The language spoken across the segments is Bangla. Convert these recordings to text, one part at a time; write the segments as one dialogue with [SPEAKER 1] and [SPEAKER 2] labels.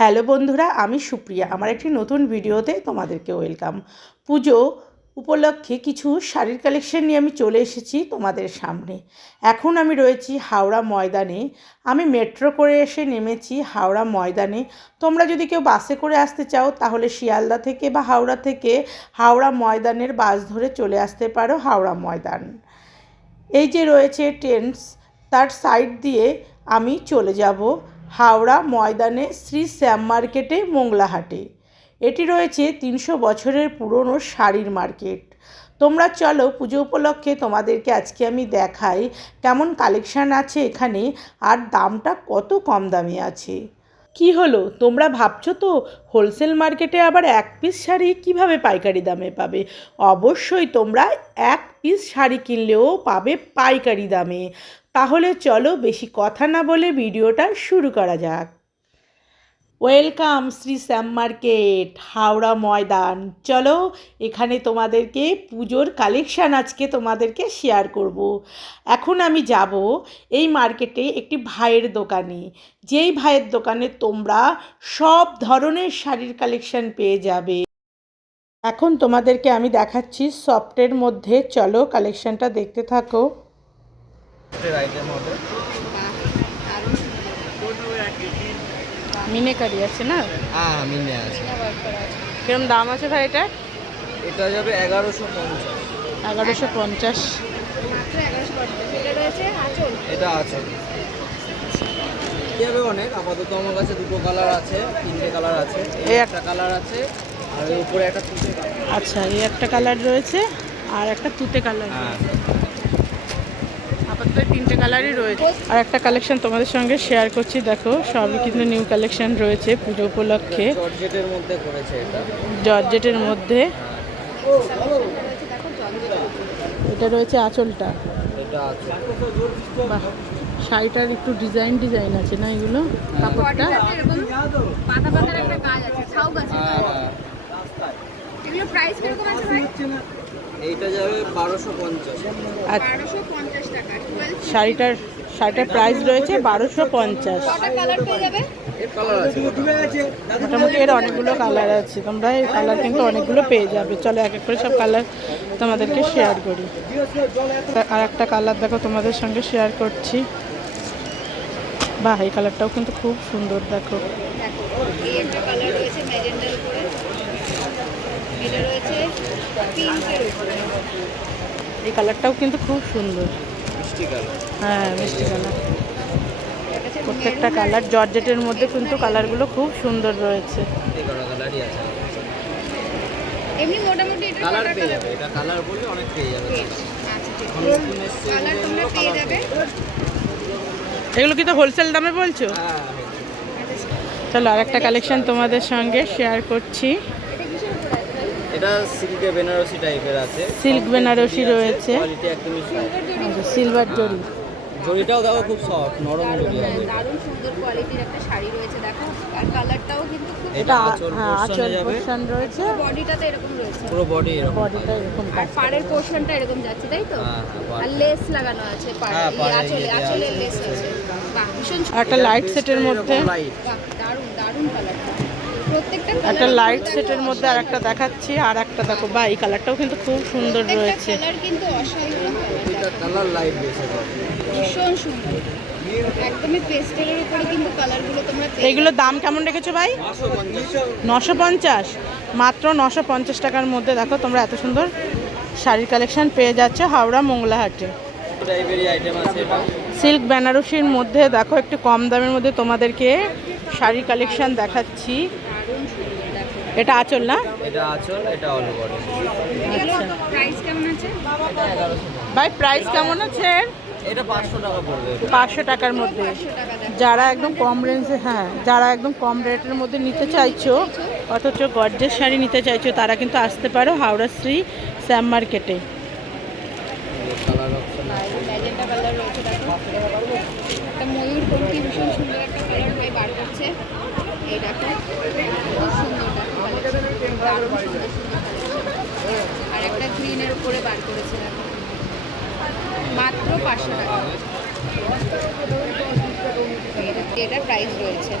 [SPEAKER 1] হ্যালো বন্ধুরা, আমি সুপ্রিয়া। আমার একটি নতুন ভিডিওতে তোমাদেরকে ওয়েলকাম। পুজো উপলক্ষে কিছু শাড়ির কালেকশন নিয়ে আমি চলে এসেছি তোমাদের সামনে। এখন আমি রয়েছি হাওড়া ময়দানে। আমি মেট্রো করে এসে নেমেছি হাওড়া ময়দানে। তোমরা যদি কেউ বাসে করে আসতে চাও, তাহলে শিয়ালদা থেকে বা হাওড়া থেকে হাওড়া ময়দানের বাস ধরে চলে আসতে পারো হাওড়া ময়দান। এই যে রয়েছে টেন্স তার সাইড দিয়ে আমি চলে যাব। হাওড়া, ময়দানে শ্রী শ্যাম মার্কেটে, মোংলাহাটে। এটি রয়েছে তিনশো বছরের পুরনো শাড়ির মার্কেট। তোমরা চলো পুজো উপলক্ষে তোমাদেরকে আজকে আমি দেখাই কেমন কালেকশান আছে এখানে আর দামটা কত কম দামে আছে। কি হলো? তোমরা ভাবছ তো হোলসেল মার্কেটে আবার এক পিস শাড়ি কীভাবে পাইকারি দামে পাবে? অবশ্যই তোমরা এক পিস শাড়ি কিনলেও পাবে পাইকারি দামে। তাহলে চলো বেশি কথা না বলে ভিডিওটা শুরু করা যাক। Welcome Shri Shyam market, Howrah Maidan. চলো এখানে তোমাদেরকে পুজোর কালেকশান আজকে তোমাদেরকে শেয়ার করব। এখন আমি যাব এই মার্কেটে একটি ভাইয়ের দোকানে। যেই ভাইয়ের দোকানে তোমরা সব ধরনের শাড়ির কালেকশান পেয়ে যাবে। এখন তোমাদেরকে আমি দেখাচ্ছি সফটের মধ্যে। চলো কালেকশানটা দেখতে থাকো।
[SPEAKER 2] হবে
[SPEAKER 1] মিনেকারি আছে না?
[SPEAKER 2] হ্যাঁ মিনে আছে।
[SPEAKER 1] কিরম দাম আছে ভাই এটা
[SPEAKER 2] এটা যাবে এগারোশো পঞ্চাশ।
[SPEAKER 1] এগারোশো পঞ্চাশ।
[SPEAKER 2] এটা আছে। যাবে অনেক। আপাতত আমার কাছে দুটো কালার আছে তিনটে কালার আছে এই একটা কালার আছে আর উপরে একটা তুতে কালার।
[SPEAKER 1] আচ্ছা এই একটা কালার রয়েছে আর একটা তুতে কালার।
[SPEAKER 2] হ্যাঁ।
[SPEAKER 1] তিনটে কালারই রয়েছে। আর একটা কালেকশন তোমাদের সঙ্গে শেয়ার করছি দেখো সবই কিন্তু নিউ কালেকশন রয়েছে পুজো উপলক্ষে।
[SPEAKER 2] জর্জেটের মধ্যে এটা।
[SPEAKER 1] জর্জেটের মধ্যে। এটা রয়েছে আঁচলটা।
[SPEAKER 2] এটা আছে
[SPEAKER 1] বাহ শাড়িটার একটু ডিজাইন ডিজাইন আছে না এগুলো? কাপড়টা?
[SPEAKER 3] আছে ভাই?
[SPEAKER 2] এইটা যাবে বারোশো পঞ্চাশ
[SPEAKER 1] আর
[SPEAKER 3] বারোশো পঞ্চাশ টাকা টুয়েলভ
[SPEAKER 1] শাড়িটার শাড়িটার প্রাইস রয়েছে বারোশো পঞ্চাশ। মোটামুটি এর অনেকগুলো কালার আছে। তোমরা এই কালার কিন্তু অনেকগুলো পেয়ে যাবে। চলো এক এক করে সব কালার তোমাদেরকে শেয়ার করি। আর একটা কালার দেখো তোমাদের সঙ্গে শেয়ার করছি। বাহ এই কালারটাও কিন্তু খুব সুন্দর দেখো।
[SPEAKER 3] এই
[SPEAKER 1] কালারটাও কিন্তু খুব সুন্দর। হ্যাঁ মিষ্টি কালার। প্রত্যেকটা কালার জর্জেটের মধ্যে কিন্তু কালারগুলো খুব সুন্দর রয়েছে।
[SPEAKER 2] এই কটা কালারই আছে।
[SPEAKER 3] এমনি মোটামুটি এটা
[SPEAKER 2] কালার পেয়ে যাবে। এটা কালার বললে অনেক পেয়ে যাবে।
[SPEAKER 3] আচ্ছা ঠিক
[SPEAKER 2] এখন নতুন এসছে
[SPEAKER 3] কালার
[SPEAKER 2] এগুলো
[SPEAKER 3] তোমরা পেয়ে
[SPEAKER 2] colour
[SPEAKER 3] যাবে।
[SPEAKER 1] এগুলো কিন্তু হোলসেল দামে বলছো?
[SPEAKER 2] হ্যাঁ
[SPEAKER 1] চলো আর একটা কালেকশন তোমাদের সঙ্গে শেয়ার করছি।
[SPEAKER 2] এটা সিল্কে বেনারসি টাইপের আছে।
[SPEAKER 1] সিল্ক বেনারসি রয়েছে।
[SPEAKER 2] কোয়ালিটি একদমই
[SPEAKER 1] সিলভার জরি।
[SPEAKER 2] জরিটাও দেখো খুব সফট নরম জরি আছে
[SPEAKER 3] দারুণ সুন্দর কোয়ালিটির একটা শাড়ি রয়েছে দেখো। আর কালারটাও কিন্তু খুব
[SPEAKER 1] এটা
[SPEAKER 2] আঁচল
[SPEAKER 1] হ্যাঁ আঁচল। রয়েছে।
[SPEAKER 3] বডিটাতে এরকম রয়েছে।
[SPEAKER 2] পুরো বডি এরকম
[SPEAKER 1] বডিটা এরকম
[SPEAKER 3] আর পাড়ের পোর্শনটা এরকম যাচ্ছে তাই তো?
[SPEAKER 2] হ্যাঁ, হ্যাঁ।
[SPEAKER 3] আর লেস লাগানো আছে পাড়ে।
[SPEAKER 2] পাড়ে
[SPEAKER 3] আঁচলে
[SPEAKER 2] ইয়ে
[SPEAKER 3] আঁচলে লেস আছে। বাহ ভীষণ
[SPEAKER 1] একটা লাইট সেটের মধ্যে।
[SPEAKER 2] লাইট
[SPEAKER 3] দারুণ দারুণ প্রত্যেকটা
[SPEAKER 1] একটা লাইট সেটের মধ্যে আর একটা দেখাচ্ছি আর একটা দেখো বা এই কালারটাও কিন্তু খুব সুন্দর রয়েছে।
[SPEAKER 3] কালার কিন্তু অসাধারণ colour।
[SPEAKER 2] কালার লাইট বেশি
[SPEAKER 3] ভীষণ সুন্দর। একদমই পেস্টেলের উপরে কিন্তু কালারগুলো তোমরা পেয়ে
[SPEAKER 1] এইগুলোর দাম কেমন রেখেছো ভাই? নশো পঞ্চাশ। মাত্র নশো পঞ্চাশ টাকার মধ্যে দেখো তোমরা এত সুন্দর শাড়ির কালেকশন পেয়ে যাচ্ছ হাওড়া মোংলাহাটে। সিল্ক বেনারসির মধ্যে দেখো একটু কম দামের মধ্যে তোমাদেরকে শাড়ির কালেকশন দেখাচ্ছি। এটা আঁচল না?
[SPEAKER 2] এটা আঁচল এটা অল বডি
[SPEAKER 3] প্রাইস কেমন আছে?
[SPEAKER 1] ভাই প্রাইস কেমন আছে?
[SPEAKER 2] এটা পাঁচশো টাকা পড়বে।
[SPEAKER 1] পাঁচশো টাকার মধ্যে। যারা একদম কম রেঞ্জে হ্যাঁ যারা একদম কম রেটের মধ্যে নিতে চাইছো অথচ গর্জের শাড়ি নিতে চাইছো তারা কিন্তু আসতে পারো হাওড়া শ্রী শ্যাম মার্কেটে
[SPEAKER 3] ময়ূর ভীষণ সুন্দর একটা কালার ভাই বার করছে। এই দেখো খুব সুন্দর দেখো colour। দারুণ। আর একটা গ্রিনের উপরে বার করেছে। মাত্র পাঁচশো টাকা। এটার প্রাইস রয়েছে।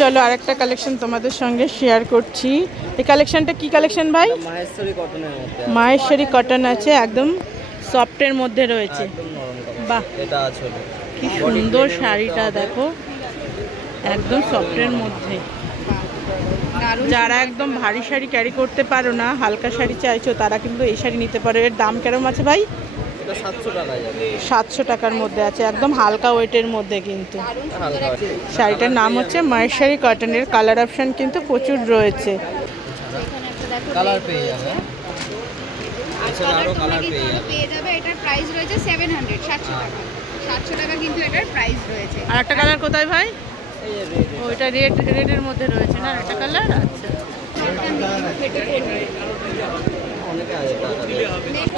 [SPEAKER 1] চলো আরেকটা কালেকশন তোমাদের সঙ্গে শেয়ার করছি। এই কালেকশনটা কি কালেকশন ভাই?
[SPEAKER 2] এটা মাহেশ্বরী
[SPEAKER 1] কটন আছে। একদম সফটের মধ্যে রয়েছে। বাহ। কি সুন্দর শাড়িটা দেখো। একদম সফটের মধ্যে। যারা একদম ভারী শাড়ি ক্যারি করতে পারো না হালকা শাড়ি চাইছো তারা কিন্তু এই শাড়ি নিতে পারো। এর দাম কেরম আছে ভাই?
[SPEAKER 2] সাতশো টাকা
[SPEAKER 1] সাতশো টাকার মধ্যে আছে একদম হালকা ওয়েটের মধ্যে কিন্তু। শাড়িটার নাম হচ্ছে মাহেশ্বরী কটনের কালার অপশান কিন্তু প্রচুর রয়েছে।
[SPEAKER 3] এখানে একটা দেখো
[SPEAKER 2] কালার পেয়ে যাবে।
[SPEAKER 3] আর
[SPEAKER 2] এছাড়া আরও
[SPEAKER 3] কালার তোমরা
[SPEAKER 2] কালার
[SPEAKER 3] কিন্তু
[SPEAKER 2] পেয়ে
[SPEAKER 3] আরও
[SPEAKER 2] যাবে।
[SPEAKER 3] পেয়ে যাবে এটার প্রাইস রয়েছে সেভেন হান্ড্রেড সাতশো টাকা। সাতশো টাকা কিন্তু এটার রয়েছে।
[SPEAKER 1] আর একটা কালার কোথায় ভাই? রেড রেডের মধ্যে রয়েছে না? একটা কালার আচ্ছা।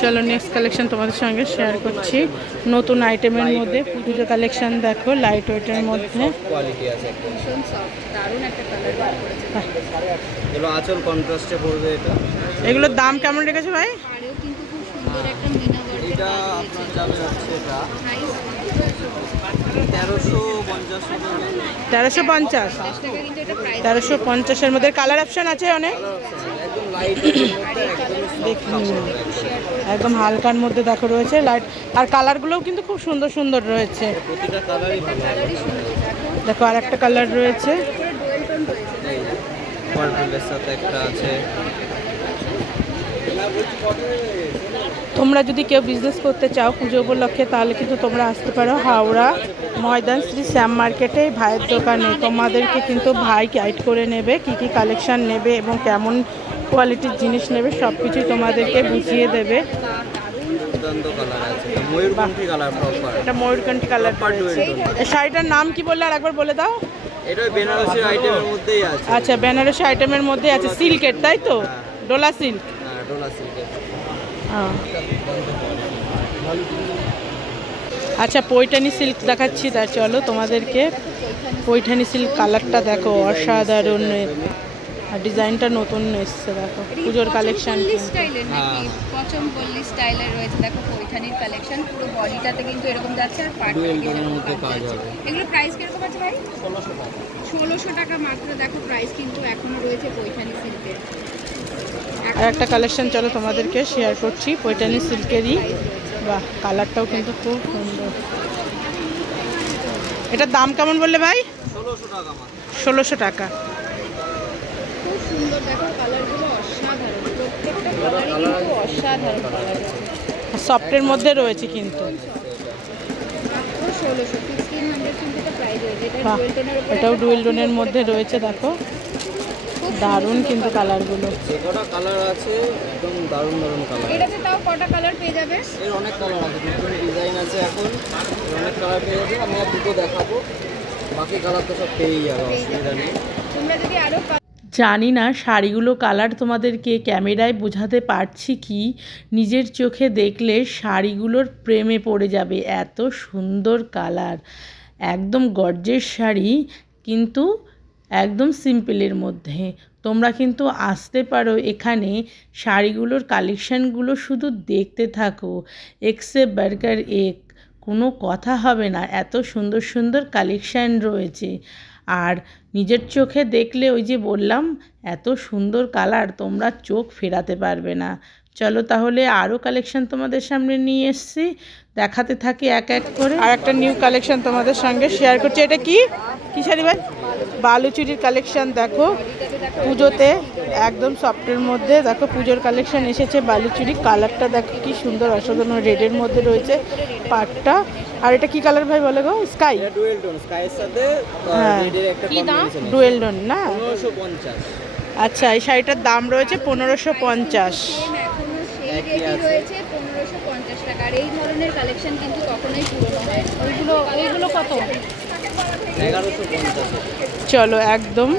[SPEAKER 1] চলো নেক্সট কালেকশন তোমাদের সঙ্গে শেয়ার করছি। নতুন আইটেমের মধ্যে পুজো কালেকশন দেখো লাইট ওয়েটের মধ্যে।
[SPEAKER 2] কোয়ালিটি আছে একদম
[SPEAKER 3] ভীষণ সফট দারুণ একটা কালার বার করেছে
[SPEAKER 2] এগুলো আঁচল কন্ট্রাস্টে পড়বে এটা।
[SPEAKER 1] এগুলোর দাম কেমন রেখেছে ভাই?
[SPEAKER 3] কিন্তু খুব সুন্দর একটা
[SPEAKER 2] এটা আপনার যাবে হচ্ছে এটা। তেরোশো পঞ্চাশ।
[SPEAKER 1] তেরোশো পঞ্চাশের মধ্যে কালার অপশন আছে অনেক?
[SPEAKER 2] একদম
[SPEAKER 1] হালকার মধ্যে দেখো রয়েছে লাইট আর কালারগুলোও কিন্তু খুব সুন্দর সুন্দর রয়েছে।
[SPEAKER 3] সুন্দর দেখো
[SPEAKER 1] আর একটা কালার রয়েছে
[SPEAKER 2] সাথে একটা আছে।
[SPEAKER 1] তোমরা যদি কেউ বিজনেস করতে চাও পুজো উপলক্ষে তাহলে কিন্তু তোমরা আসতে পারো হাওড়া ময়দান শ্রী শ্যাম মার্কেটে ভাইয়ের দোকানে তোমাদেরকে কিন্তু ভাই গাইড করে নেবে কি কি কালেকশন নেবে এবং কেমন কোয়ালিটির জিনিস নেবে সব কিছুই তোমাদেরকে বুঝিয়ে দেবে। এটা ময়ূরকণ্ঠী কালার শাড়িটার নাম কি বললে? আর একবার বলে দাও।
[SPEAKER 2] এটা বেনারসি আইটেমের মধ্যেই আছে।
[SPEAKER 1] আচ্ছা বেনারসি আইটেমের মধ্যে আছে। সিল্কের তাই তো? ডোলা সিল্ক
[SPEAKER 2] হ্যাঁ ডোলা সিল্কের
[SPEAKER 1] হ্যাঁ আচ্ছা পৈঠানি সিল্ক দেখাচ্ছি তা চলো তোমাদেরকে। পৈঠানি সিল্ক কালারটা দেখো অসাধারণ। আর ডিজাইনটা নতুন এসছে দেখো। পুজোর কালেকশন
[SPEAKER 3] পল্লী স্টাইলের নাকি?
[SPEAKER 2] হ্যাঁ।
[SPEAKER 3] স্টাইলের রয়েছে দেখো পৈঠানির কালেকশন পুরো বডিটাতে কিন্তু এরকম যাচ্ছে আর পার্ট এগুলো প্রাইস কীরকম আছে ভাই? ষোলোশো টাকা। মাত্র দেখো প্রাইস কিন্তু এখনও রয়েছে পৈঠানি সিল্কের
[SPEAKER 1] আর একটা কালেকশন চলো তোমাদেরকে শেয়ার করছি পৈটানি সিল্কেরই বাহ কালারটাও কিন্তু খুব সুন্দর। এটার দাম কেমন বললে ভাই?
[SPEAKER 2] ষোলোশো টাকা মাত্র
[SPEAKER 1] ষোলোশো টাকা।
[SPEAKER 3] খুব সুন্দর দেখো কালারগুলো অসাধারণ। প্রত্যেকটা কালারই কিন্তু অসাধারণ কালার
[SPEAKER 1] সফটের মধ্যে রয়েছে কিন্তু। এটাও ডুয়েল
[SPEAKER 3] রয়েছে।
[SPEAKER 1] মধ্যে রয়েছে দেখো। দারুণ কিন্তু। কালারগুলো।
[SPEAKER 2] যে কটা কালার আছে একদম দারুণ দারুণ কালার।
[SPEAKER 3] এটাতে তাও কটা কালার পেয়ে যাবে?
[SPEAKER 2] এর অনেক কালার আছে নতুন ডিজাইন আছে এখন অনেক কালার পেয়ে যাবে। আমি আর দুটো দেখাবো বাকি কালার তো সব পেয়েই যাবে অসুবিধা নেই।
[SPEAKER 3] তোমরা যদি আরও
[SPEAKER 1] জানি না শাড়িগুলো কালার তোমাদেরকে ক্যামেরায় বোঝাতে পারছি কি নিজের চোখে দেখলে শাড়িগুলোর প্রেমে পড়ে যাবে এত সুন্দর কালার। একদম গর্জের শাড়ি কিন্তু একদম সিম্পলের মধ্যে। তোমরা কিন্তু আসতে পারো এখানে, শাড়িগুলোর কালেকশানগুলো শুধু দেখতে থাকো। এক্সে বার্গার এক, কোনো কথা হবে না, এত সুন্দর সুন্দর কালেকশান রয়েছে। আর নিজের চোখে দেখলে ওই যে বললাম, এত সুন্দর কালার তোমরা চোখ ফেরাতে পারবে না। চলো তাহলে আরও কালেকশন তোমাদের সামনে নিয়ে এসছি। দেখাতে থাকি এক এক করে। আর একটা নিউ কালেকশন তোমাদের সঙ্গে শেয়ার করছি। এটা কি? কি শাড়ি ভাই? বালুচুরির কালেকশন দেখো। পুজোতে একদম সফটের মধ্যে দেখো পুজোর কালেকশন এসেছে। বালুচুরি কালারটা দেখো কি সুন্দর অসাধারণ। রেডের মধ্যে রয়েছে পাটটা। আর এটা কি কালার ভাই বলে গো? স্কাই
[SPEAKER 2] এটা স্কাইয়ের সাথে
[SPEAKER 1] হ্যাঁ।
[SPEAKER 2] রেডের
[SPEAKER 1] ডুয়েল ডন না? আচ্ছা এই শাড়িটার দাম রয়েছে পনেরোশো পঞ্চাশ।
[SPEAKER 3] রেটই রয়েছে? পনেরোশো পঞ্চাশ টাকা আর এই ধরনের কালেকশন কিন্তু কখনোই পুরনো হয়
[SPEAKER 1] ওইগুলো ওইগুলো কত? চলো একদম।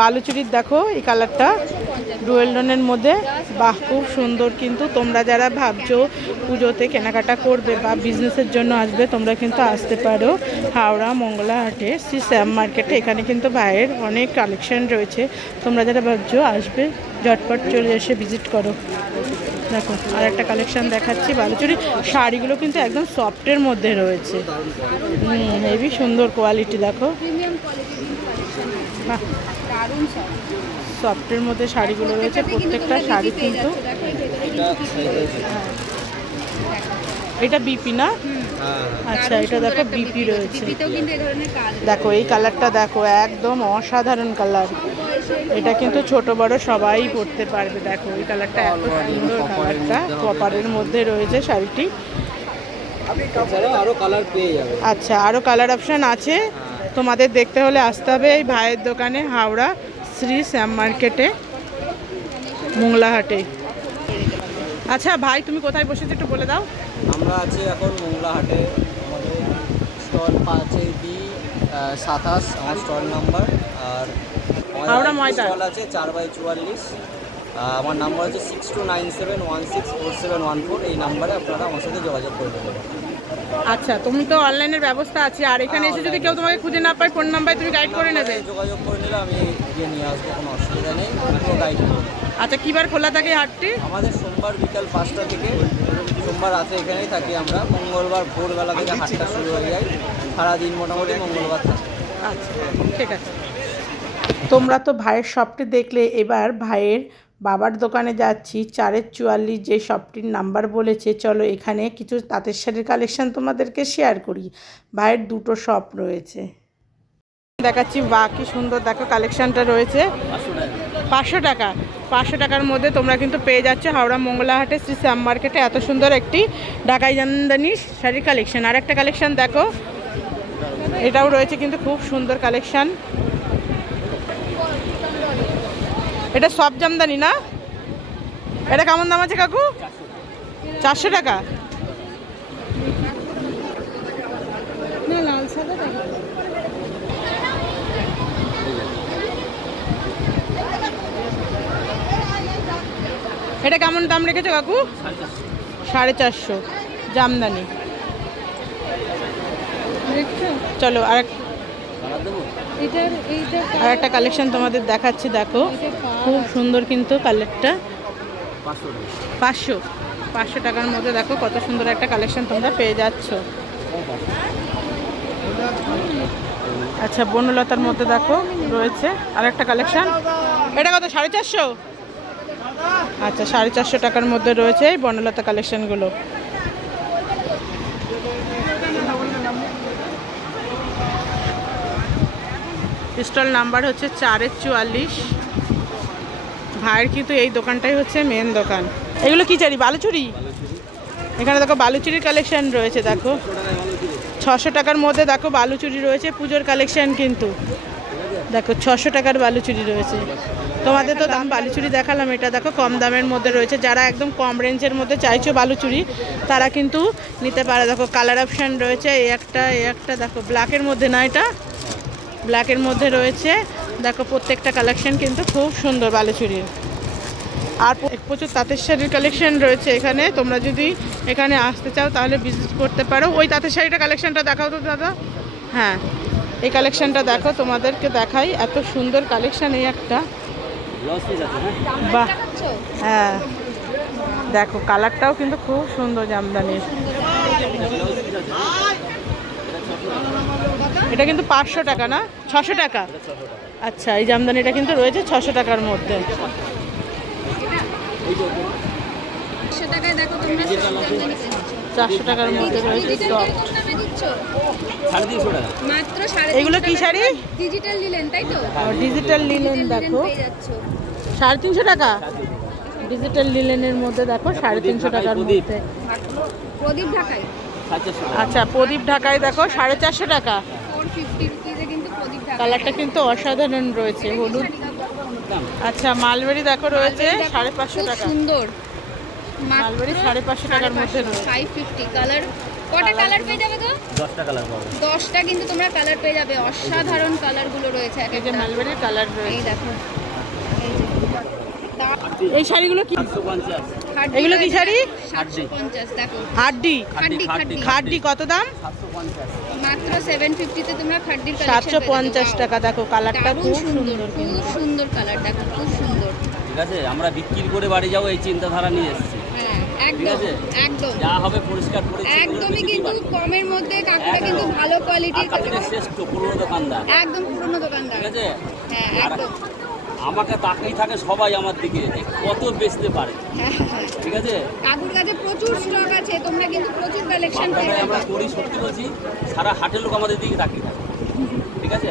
[SPEAKER 1] বালুচুরির দেখো এই কালারটা ডুয়েল ডনের মধ্যে। বাহ খুব সুন্দর কিন্তু। তোমরা যারা ভাবছ পুজোতে কেনাকাটা করবে বা বিজনেসের জন্য আসবে তোমরা কিন্তু আসতে পারো। হাওড়া মঙ্গলা হাটে শ্রী শ্যাম মার্কেটে। এখানে কিন্তু ভাইয়ের অনেক কালেকশন রয়েছে। তোমরা যারা ভাবছ আসবে ঝটপট চলে এসে ভিজিট করো। দেখো, আর একটা কালেকশন দেখাচ্ছি, বালুচুরি। শাড়িগুলো কিন্তু একদম সফটের মধ্যে রয়েছে। হেভি সুন্দর কোয়ালিটি দেখো। সফটের মধ্যে শাড়িগুলো রয়েছে, প্রত্যেকটা শাড়ি কিন্তু।
[SPEAKER 2] এটা
[SPEAKER 1] বিপি না? আচ্ছা এটা দেখো বিপি রয়েছে।
[SPEAKER 3] এই
[SPEAKER 1] দেখো এই কালারটা দেখো একদম অসাধারণ কালার এটা কিন্তু ছোট বড় সবাই পরতে পারবে। দেখো এই কালারটা এত সুন্দর কালারটা কপারের মধ্যে রয়েছে শাড়িটি। আচ্ছা আরও কালার অপশান আছে। তোমাদের দেখতে হলে আসতে হবে এই ভাইয়ের দোকানে হাওড়া শ্রী শ্যাম মার্কেটে মোংলাহাটে। আচ্ছা ভাই তুমি কোথায় বসেছো একটু বলে দাও।
[SPEAKER 2] আমরা আছি এখন মোংলাহাটে। আমাদের স্টল পাঁচে বি সাতাশ আমার স্টল নাম্বার। আর স্টল আছে চার বাই চুয়াল্লিশ। আমার নাম্বার হচ্ছে six two nine seven one six four seven one four. এই নাম্বারে আপনারা আমার সাথে যোগাযোগ করে দেবেন
[SPEAKER 1] আচ্ছা তুমি তো অনলাইনের ব্যবস্থা আছে। আর এখানে এসে যদি কেউ তোমাকে খুঁজে না পায় ফোন নাম্বার তুমি গাইড করে নেবে।
[SPEAKER 2] যোগাযোগ করে নিলে আমি গিয়ে নিয়ে আসব কোনো অসুবিধা নেই। গাইড করব
[SPEAKER 1] আচ্ছা কিবার খোলা থাকে হাটটি?
[SPEAKER 2] আমাদের সোমবার বিকাল পাঁচটা থেকে। সোমবার রাতে এখানেই থাকি আমরা। মঙ্গলবার ভোরবেলা থেকে হাটটা শুরু হয়ে যায়। সারাদিন মোটামুটি মঙ্গলবার থাকে।
[SPEAKER 1] আচ্ছা ঠিক আছে। তোমরা তো ভাইয়ের শপটি দেখলে এবার ভাইয়ের বাবার দোকানে যাচ্ছি। চারের চুয়াল্লিশ যে শপটির নাম্বার বলেছে চলো এখানে কিছু তাঁতের শাড়ির কালেকশন তোমাদেরকে শেয়ার করি। ভাইয়ের দুটো শপ রয়েছে। দেখাচ্ছি বা কি সুন্দর। দেখো কালেকশনটা রয়েছে। পাঁচশো টাকা। পাঁচশো টাকার মধ্যে তোমরা কিন্তু পেয়ে যাচ্ছ হাওড়া মঙ্গলাহাটে শ্রী শ্যাম মার্কেটে। এত সুন্দর একটি ঢাকাই জামদানি শাড়ির কালেকশান। আর একটা কালেকশান দেখো, এটাও রয়েছে কিন্তু খুব সুন্দর কালেকশান। এটা সব জামদানি না? এটা কেমন দাম আছে কাকু? চারশো টাকা
[SPEAKER 3] না লাল সাদা দেখো
[SPEAKER 1] এটা কেমন দাম রেখেছো কাকু? সাড়ে চারশো। জামদানি। চলো আর আর একটা কালেকশন তোমাদের দেখাচ্ছি দেখো। খুব সুন্দর কিন্তু কালারটা
[SPEAKER 2] পাঁচশো।
[SPEAKER 1] পাঁচশো। পাঁচশো টাকার মধ্যে দেখো কত সুন্দর একটা কালেকশন তোমরা পেয়ে যাচ্ছ। আচ্ছা বনলতার মধ্যে দেখো রয়েছে আর একটা কালেকশন এটা কত সাড়ে চারশো? আচ্ছা সাড়ে চারশো টাকার মধ্যে রয়েছে এই বনলতা কালেকশনগুলো। স্টল নাম্বার হচ্ছে চারের চুয়াল্লিশ। ভাইয়ের কিন্তু এই দোকানটাই হচ্ছে মেন দোকান। এগুলো কি চারি? বালুচুরি? এখানে দেখো বালুচুরির কালেকশন রয়েছে, দেখো। ছশো টাকার মধ্যে দেখো বালুচুরি রয়েছে, পুজোর কালেকশন কিন্তু। দেখো, ছশো টাকার বালুচুরি রয়েছে। তোমাদের তো দাম বালুচুরি দেখালাম, এটা দেখো কম দামের মধ্যে রয়েছে। যারা একদম কম রেঞ্জের মধ্যে চাইছো বালুচুরি, তারা কিন্তু নিতে পারে। দেখো কালার অপশান রয়েছে, এই একটা এই একটা, দেখো ব্ল্যাকের মধ্যে না এটা? ব্ল্যাকের মধ্যে রয়েছে। দেখো প্রত্যেকটা কালেকশন কিন্তু খুব সুন্দর বালুচুরির আর প্রচুর তাঁতের শাড়ির কালেকশন রয়েছে এখানে। তোমরা যদি এখানে আসতে চাও, তাহলে ভিজিট করতে পারো। ওই তাঁতের শাড়িটা কালেকশনটা দেখাও তো দাদা। হ্যাঁ এই কালেকশনটা দেখো, তোমাদেরকে দেখাই। এত সুন্দর কালেকশন এই একটা। বাহ। হ্যাঁ। দেখো কালারটাও কিন্তু খুব সুন্দর জামদানির। এটা কিন্তু পাঁচশো টাকা না? ছশো টাকা? আচ্ছা এই জামদানিটা কিন্তু রয়েছে ছশো টাকার মধ্যে। চারশো টাকার মধ্যে রয়েছে সফট
[SPEAKER 3] কোন
[SPEAKER 2] সাড়ে তিনশো টাকা।
[SPEAKER 3] মাত্র সাড়ে
[SPEAKER 1] এগুলো কি শাড়ি?
[SPEAKER 3] ডিজিটাল নিলেন তাই তো?
[SPEAKER 1] ডিজিটাল লিলেন দেখো। সাড়ে তিনশো টাকা? ডিজিটাল লিলেনের মধ্যে দেখো সাড়ে তিনশো টাকার মধ্যে।
[SPEAKER 3] প্রদীপ ঢাকায়?
[SPEAKER 1] আচ্ছা প্রদীপ ঢাকায় দেখো সাড়ে চারশো টাকা। কালারটা কিন্তু অসাধারণ রয়েছে হলুদ। আচ্ছা মালবেরি দেখো রয়েছে সাড়ে পাঁচশো টাকা।
[SPEAKER 3] সুন্দর।
[SPEAKER 1] মালবেরি সাড়ে পাঁচশো টাকার মধ্যে রয়েছে।
[SPEAKER 3] কালার কটা কালার পেয়ে যাবে তো?
[SPEAKER 2] দশটা কালার পাবো।
[SPEAKER 3] দশটা কিন্তু তোমরা কালার পেয়ে যাবে। অসাধারণ কালারগুলো রয়েছে
[SPEAKER 1] এই যে
[SPEAKER 3] একটা।
[SPEAKER 1] মালবেরির কালার রয়েছে।
[SPEAKER 3] দেখো এই। দাম-
[SPEAKER 1] এই শাড়িগুলো কি?
[SPEAKER 3] খাড্ডি
[SPEAKER 1] এগুলো কি শাড়ি?
[SPEAKER 3] দেখো।
[SPEAKER 1] হাড্ডি।
[SPEAKER 3] খাড্ডি
[SPEAKER 1] কত দাম?
[SPEAKER 3] মাত্র সেভেন ফিফটিতে তোমরা খাড্ডির
[SPEAKER 1] সাতশো পঞ্চাশ টাকা দেখো কালারটা খুব
[SPEAKER 3] সুন্দর খুব সুন্দর কালার দেখো খুব সুন্দর।
[SPEAKER 4] ঠিক আছে আমরা বিক্রি করে বাড়ি যাব এই চিন্তাধারা নিয়ে এসেছি।
[SPEAKER 3] একদম একদম।
[SPEAKER 4] যা হবে পরিষ্কার করে
[SPEAKER 3] একদমই কিন্তু কমের মধ্যে কাকুরা কিন্তু ভালো কোয়ালিটির
[SPEAKER 4] শ্রেষ্ঠ পুরনো দোকানদার।
[SPEAKER 3] একদম পুরনো দোকানদার।
[SPEAKER 4] ঠিক আছে?
[SPEAKER 3] হ্যাঁ একদম।
[SPEAKER 4] আমাকে তাকেই থাকে সবাই আমার দিকে কত বেচতে পারে।
[SPEAKER 3] হ্যাঁ হ্যাঁ।
[SPEAKER 4] ঠিক আছে?
[SPEAKER 3] কাকুর কাছে প্রচুর স্টক আছে তোমরা কিন্তু প্রচুর কালেকশন পেয়ে
[SPEAKER 4] আমরা করি সত্যি বলছি সারা হাটের লোক আমাদের দিকে তাকিয়ে থাকে। ঠিক আছে?